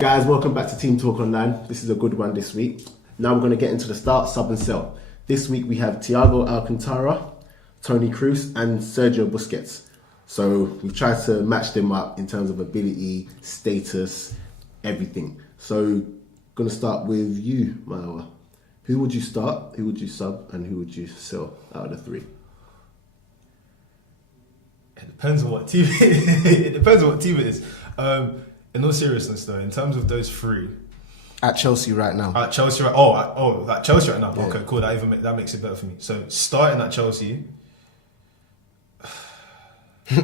Guys, welcome back to Team Talk Online. This is a good one this week. Now we're going to get into the start, sub and sell. This week we have Thiago Alcantara, Toni Kroos and Sergio Busquets. So we've tried to match them up in terms of ability, status, everything. So going to start with you, Manoa. Who would you start, who would you sub and who would you sell out of the three? It depends on what team it depends on what team it is. In all seriousness though, in terms of those three, at Chelsea right now. At Chelsea right at Chelsea right now. Yeah. Okay, cool. That makes it better for me. So starting at Chelsea, I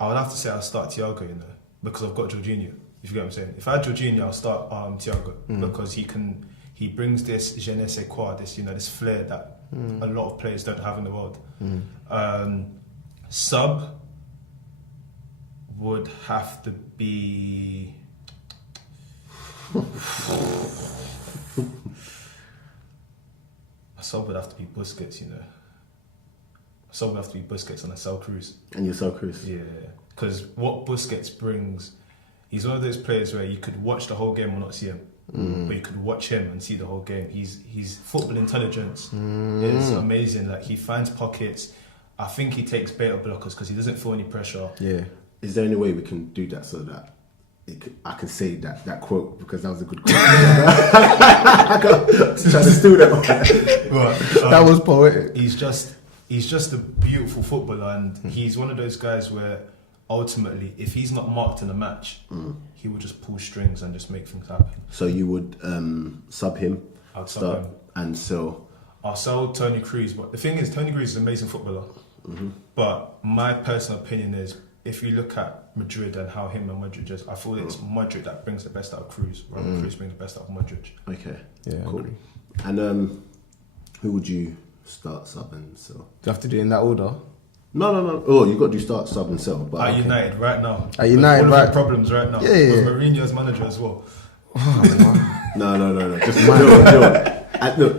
would have to say I'll start Thiago, because I've got Jorginho. If you get what I'm saying. If I had Jorginho, I'll start Thiago because he brings this je ne sais quoi, this flair that a lot of players don't have in the world. Sub would have to be. A sub would have to be Busquets, A sub would have to be Busquets and I sell Kroos. And you sell Kroos? Yeah, because what Busquets brings, he's one of those players where you could watch the whole game or not see him, but you could watch him and see the whole game. His football intelligence is amazing. Like, he finds pockets. I think he takes beta blockers because he doesn't feel any pressure. Yeah. Is there any way we can do that so that I can say that quote, because that was a good quote. I got trying to steal that one. That was poetic. He's just a beautiful footballer, and he's one of those guys where ultimately, if he's not marked in a match, he will just pull strings and just make things happen. So you would sub him, I'd sub him. And sell. I'll sell Toni Kroos, but the thing is, Toni Kroos is an amazing footballer. But my personal opinion is, if you look at Madrid and how him and Modric just, I feel it's Modric that brings the best out of Kroos, rather than Kroos brings the best out of Modric. Okay, yeah, cool. And who would you start, sub and sell? Do you have to do it in that order? No. Oh, you've got to do start, sub and sell. But At United right now. At United, right? Problems right now. Yeah. With Mourinho as manager as well. No. Just look,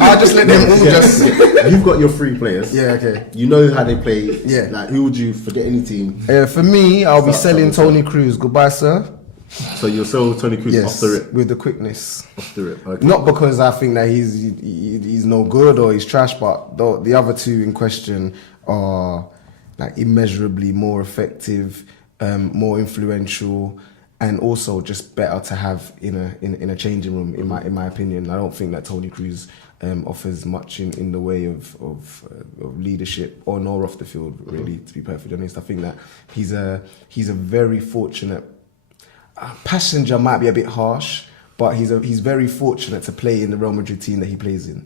I'll just let them all just. You've got your three players. Yeah, okay. You know how they play. Yeah. Like, who would you forget any team? For me, I'll be Start, selling sub, Toni Kroos. Goodbye, sir. So you'll sell Toni Kroos off the rip? With the quickness. Off the rip, okay. Not because I think that he's no good or he's trash, but the other two in question are like immeasurably more effective, more influential, and also just better to have in a changing room. In my opinion, I don't think that Toni Kroos offers much in the way of leadership on or off the field. Really, to be perfectly honest, I think that he's a very fortunate passenger. Might be a bit harsh, but he's very fortunate to play in the Real Madrid team that he plays in.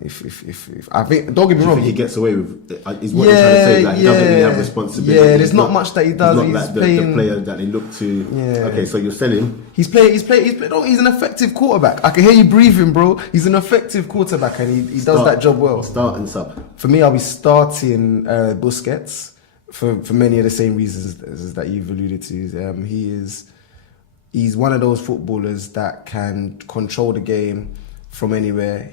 If I think, don't get me wrong, he gets away with. Is what you're trying to say? Like, he doesn't really have responsibility. Yeah, there's not much that he does. He's not like the player that they look to. Yeah. Okay, so you're selling. He's an effective quarterback. I can hear you breathing, bro. He's an effective quarterback, and he does that job well. Start and sub. For me, I'll be starting Busquets for many of the same reasons as that you've alluded to. He's one of those footballers that can control the game from anywhere.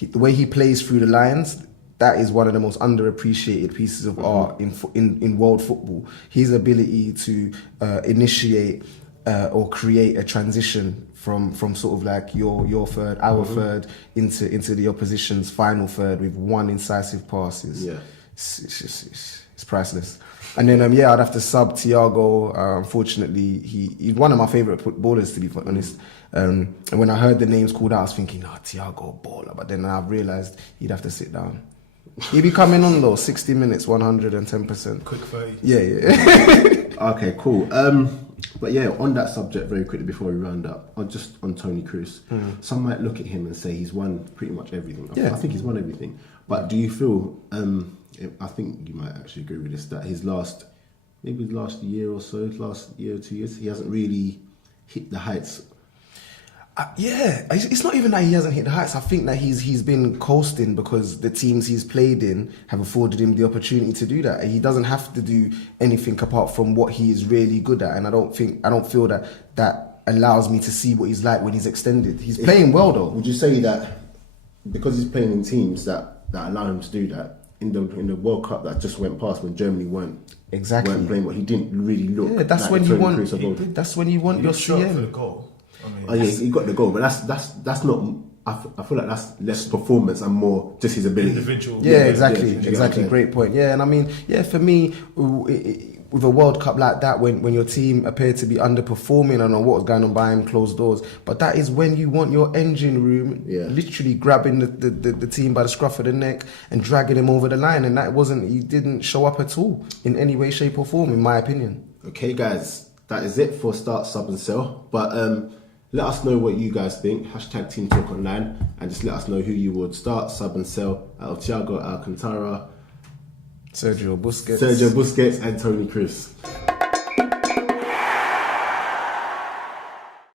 The way he plays through the lines, that is one of the most underappreciated pieces of art in world football. His ability to initiate or create a transition from sort of like your third, our third, into the opposition's final third with one incisive pass is it's priceless. And then I'd have to sub Thiago. Unfortunately, he's one of my favourite footballers, to be honest. And when I heard the names called out, I was thinking, Thiago baller. But then I've realised he'd have to sit down. He'd be coming on though, 60 minutes, 110%. Quick 30. Yeah. Okay, cool. But yeah, on that subject, very quickly before we round up, just on Toni Kroos, some might look at him and say he's won pretty much everything. I think he's won everything. But do you feel? I think you might actually agree with this, that his last year or 2 years, he hasn't really hit the heights. It's not even that he hasn't hit the heights. I think that he's been coasting because the teams he's played in have afforded him the opportunity to do that. He doesn't have to do anything apart from what he is really good at, and I don't feel that allows me to see what he's like when he's extended. He's playing well though. Would you say that because he's playing in teams that allow him to do that, in the World Cup that just went past when Germany weren't playing what he didn't really look. Yeah, that's like when the you Toni want. Kroos of old. That's when you want your shot for the CM. goal. I mean, Oh yeah, he got the goal, but that's not. I feel like that's less performance and more just his ability. individual. Yeah, exactly. yeah, Exactly. yeah. Great point. Yeah, and I mean, yeah, for me, with a World Cup like that, when your team appeared to be underperforming, I don't know what was going on behind closed doors, but that is when you want your engine room literally grabbing the team by the scruff of the neck and dragging him over the line, and he didn't show up at all in any way, shape or form, in my opinion. Okay, guys, that is it for start, sub and sell. But let us know what you guys think. Hashtag TeamTalkOnline, and just let us know who you would start, sub and sell out of Thiago Alcantara, Sergio Busquets and Toni Kroos.